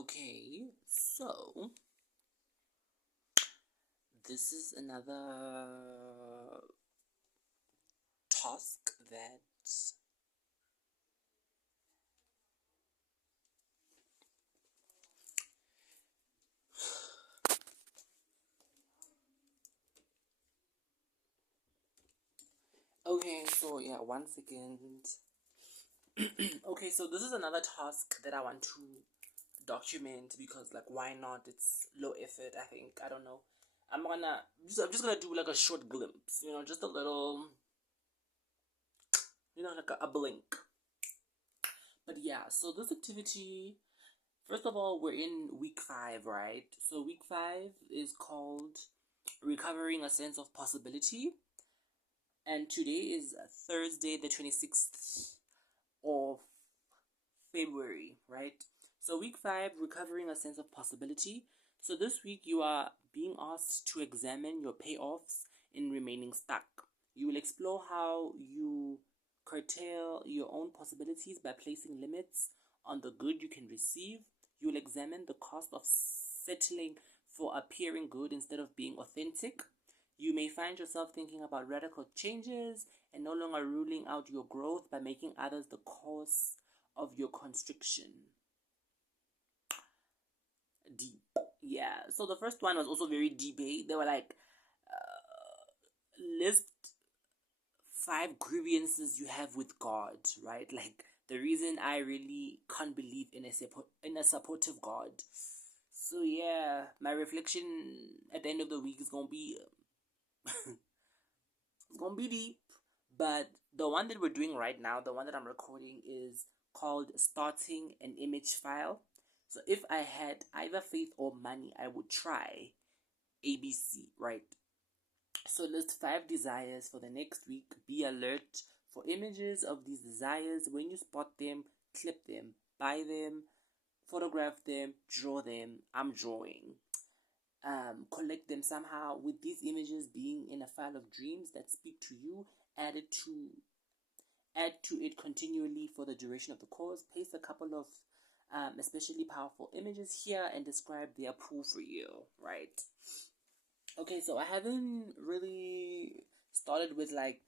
Okay, so this is another task that okay, so yeah, 1 second. Okay, so this is another task that I want to document because like why not? It's low effort, I think. I don't know. I'm just gonna do like a short glimpse, just a little, like a blink. But yeah, so this activity, first of all, we're in week 5, right? So week 5 is called Recovering a Sense of Possibility. And today is Thursday, the 26th of February, right? So week 5, Recovering a Sense of Possibility. So this week you are being asked to examine your payoffs in remaining stuck. You will explore how you curtail your own possibilities by placing limits on the good you can receive. You will examine the cost of settling for appearing good instead of being authentic. You may find yourself thinking about radical changes and no longer ruling out your growth by making others the cause of your constriction. Deep. Yeah. So the first one was also very deep. They were like, list 5 grievances you have with God, right? Like the reason I really can't believe in a supportive God. So yeah, my reflection at the end of the week is gonna be it's gonna be deep. But the one that we're doing right now, the one that I'm recording, is called Starting an Image File. So if I had either faith or money, I would try ABC, right? So list 5 desires for the next week. Be alert for images of these desires. When you spot them, clip them, buy them, photograph them, draw them. I'm drawing. Collect them somehow, with these images being in a file of dreams that speak to you. Add to it continually for the duration of the course. Paste a couple of especially powerful images here and describe their pull for you, right? Okay, so I haven't really started with like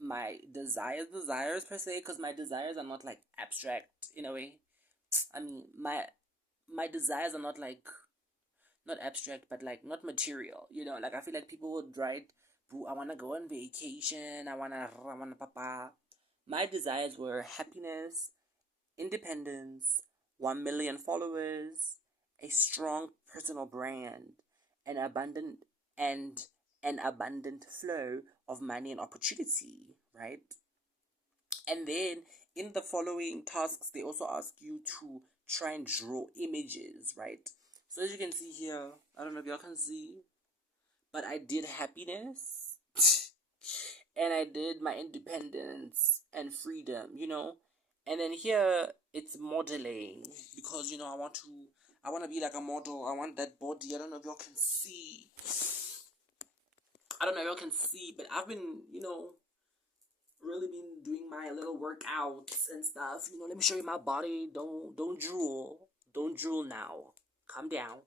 my desires per se, because my desires are not like abstract in a way. I mean, my desires are not like, not abstract, but like not material. Like I feel like people would write, "Boo, I wanna go on vacation. I wanna papa." My desires were happiness, independence, 1 million followers, a strong personal brand, an abundant and an abundant flow of money and opportunity, right? And then in the following tasks, they also ask you to try and draw images, right? So as you can see here, I don't know if y'all can see, but I did happiness and I did my independence and freedom. And then here it's modeling, because I want to be like a model. I want that body. I don't know if y'all can see. I don't know if y'all can see, but I've been, really been doing my little workouts and stuff. Let me show you my body. Don't drool. Don't drool now. Calm down.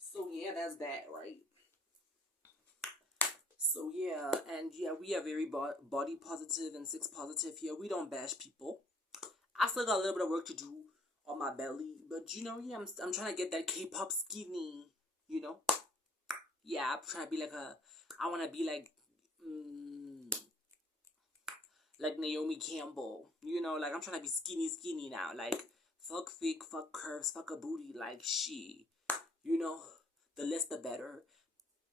So yeah, that's that, right? So yeah, and yeah, we are very body positive and sex positive here. We don't bash people. I still got a little bit of work to do on my belly, but yeah, I'm trying to get that K-pop skinny. You know, yeah, I'm trying to be I want to be like Naomi Campbell. Like I'm trying to be skinny now. Like fuck thick, fuck curves, fuck a booty. Like she, you know, the less the better.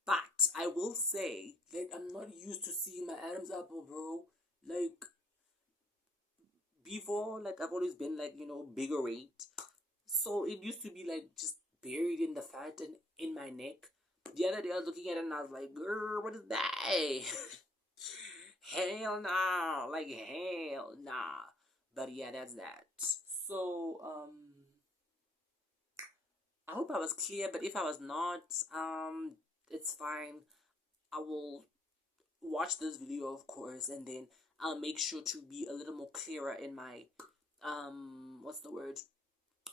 But I will say that I'm not used to seeing my Adam's apple, bro. Like before, like, I've always been like, you know, bigger weight. So it used to be like just buried in the fat and in my neck. The other day I was looking at it and I was like, girl, what is that? Hell nah. Like, hell nah. But yeah, that's that. So, I hope I was clear, but if I was not, it's fine. I will watch this video, of course, and then I'll make sure to be a little more clearer in my, what's the word?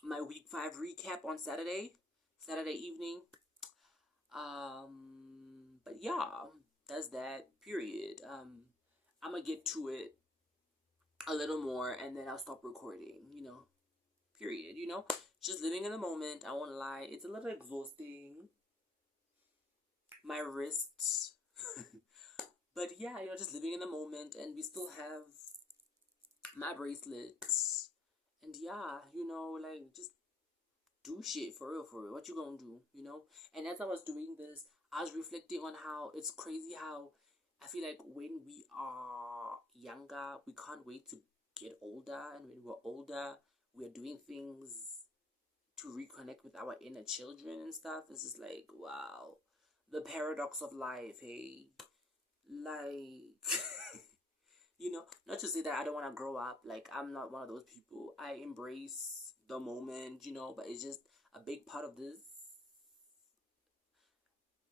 My week 5 recap on Saturday evening. But yeah, that's that, period. I'm gonna get to it a little more and then I'll stop recording, you know, period, you know? Just living in the moment, I won't lie. It's a little exhausting. My wrists. But yeah, you know, just living in the moment, and we still have my bracelet. And yeah, you know, like, just do shit for real, for real. What you gonna do, you know? And as I was doing this, I was reflecting on how it's crazy how I feel like when we are younger, we can't wait to get older, and when we're older, we're doing things to reconnect with our inner children and stuff. It's just like, wow, the paradox of life, hey? Like, you know, not to say that I don't want to grow up. Like, I'm not one of those people. I embrace the moment, you know, but it's just a big part of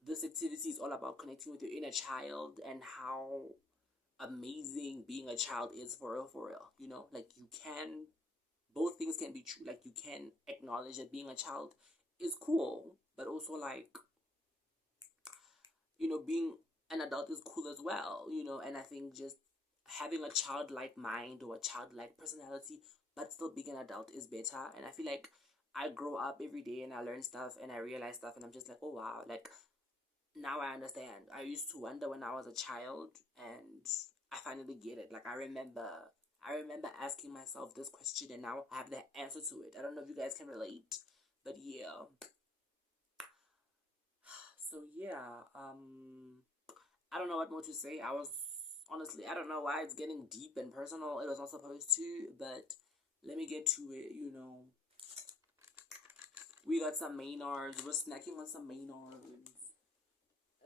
this activity is all about connecting with your inner child and how amazing being a child is, for real, you know? Like, you can, both things can be true. Like, you can acknowledge that being a child is cool, but also, like, you know, being an adult is cool as well, you know? And I think just having a childlike mind or a childlike personality, but still being an adult is better. And I feel like I grow up every day and I learn stuff and I realize stuff, and I'm just like, oh wow, like, now I understand. I used to wonder when I was a child, and I finally get it. Like, I remember asking myself this question, and now I have the answer to it. I don't know if you guys can relate, but yeah. So yeah, I don't know what more to say. I was honestly, I don't know why it's getting deep and personal. It was not supposed to, but let me get to it. You know, we got some Maynards. We're snacking on some Maynards,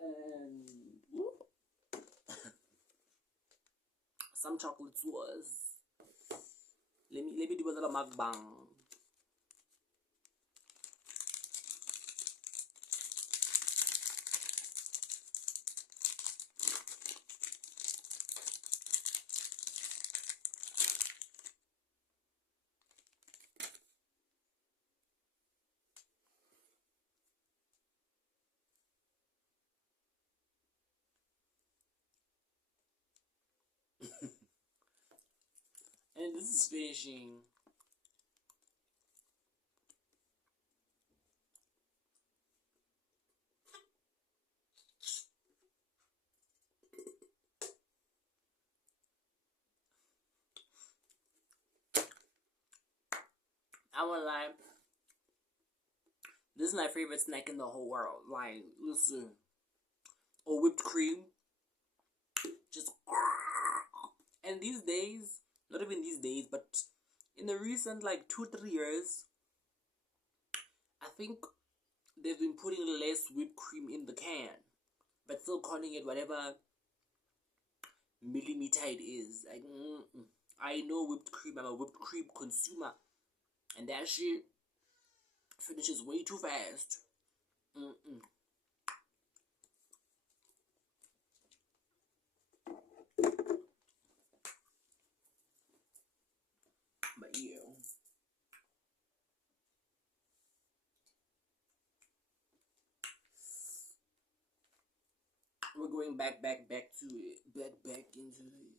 and some chocolate sauce. Let me do a little mukbang. And this is finishing. I won't lie. This is my favorite snack in the whole world. Like, listen. Or whipped cream. Just. And these days, not even these days, but in the recent, like, 2-3 years, I think they've been putting less whipped cream in the can, but still calling it whatever millimeter it is. Like, I know whipped cream. I'm a whipped cream consumer, and that shit finishes way too fast. But yeah, we're going back to it, back into it.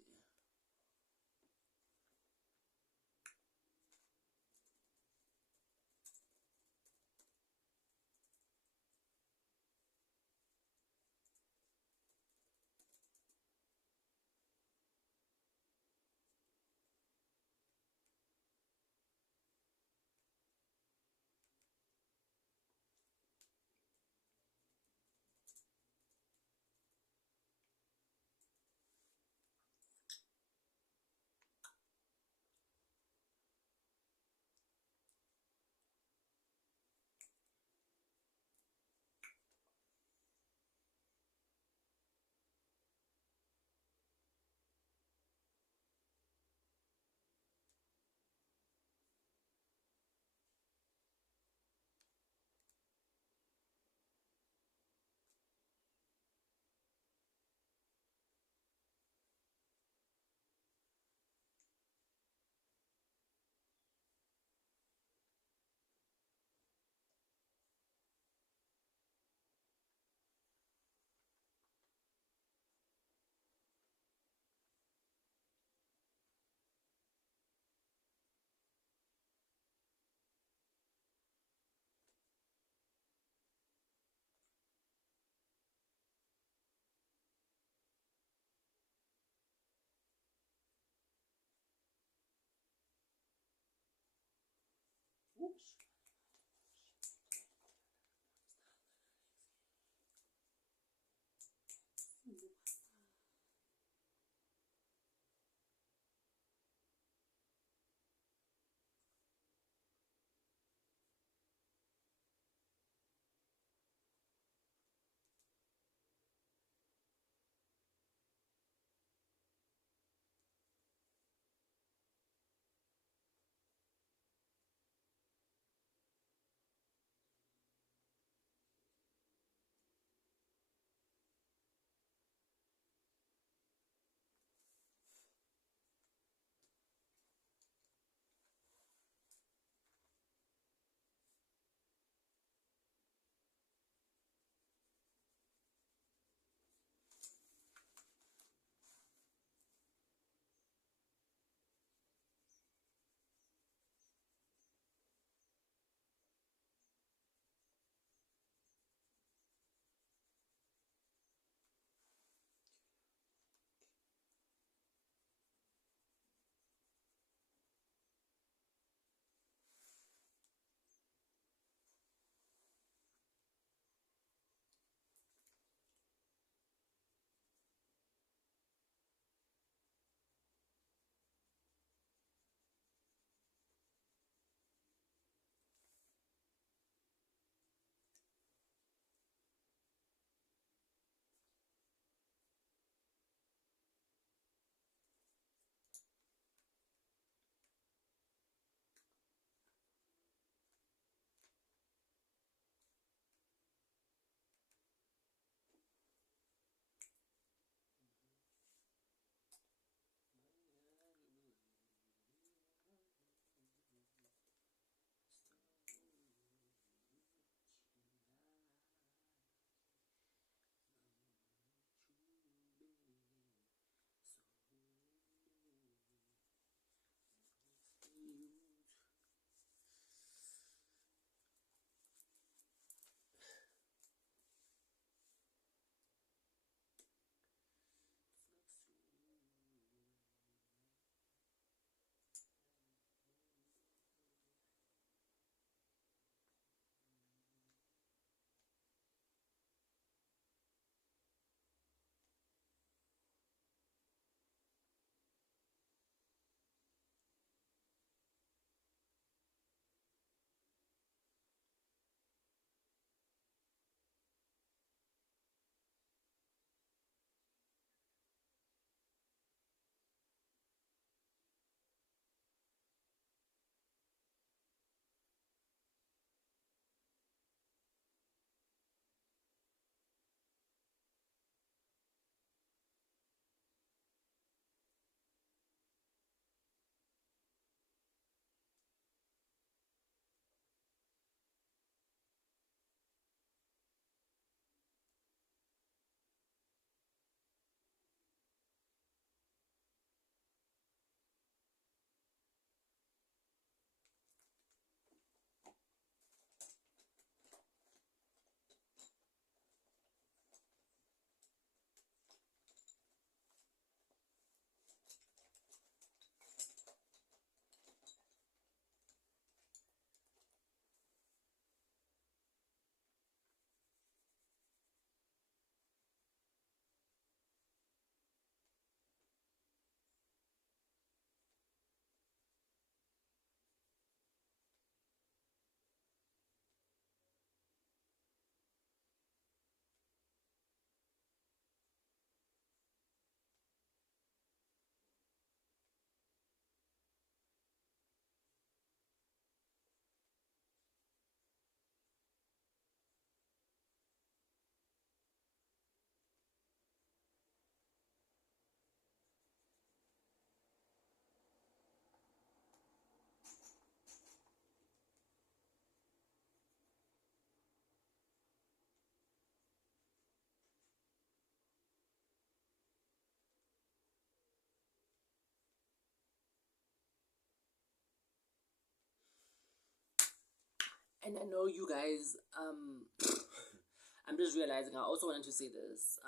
And I know you guys, I'm just realizing I also wanted to say this.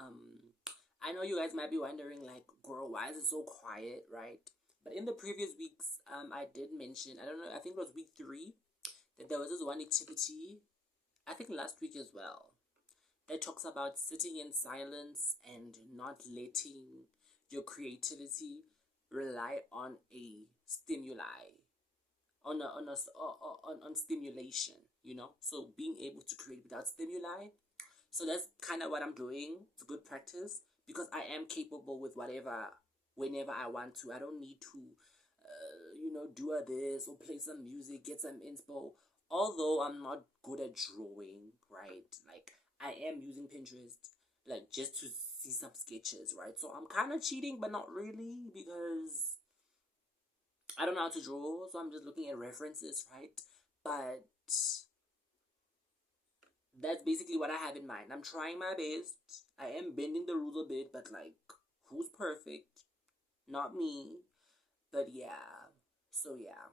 I know you guys might be wondering, like, girl, why is it so quiet, right? But in the previous weeks, I did mention, I don't know, I think it was week 3, that there was this one activity, I think last week as well, that talks about sitting in silence and not letting your creativity rely on a stimuli, on stimulation, so being able to create without stimuli. So that's kind of what I'm doing. It's a good practice because I am capable with whatever, whenever I want to. I don't need to do a this or play some music, get some inspo. Although I'm not good at drawing, right? Like, I am using Pinterest, like, just to see some sketches, right? So I'm kind of cheating, but not really, because I don't know how to draw, so I'm just looking at references, right? But that's basically what I have in mind. I'm trying my best. I am bending the rules a bit, but, like, who's perfect? Not me. But yeah. So yeah.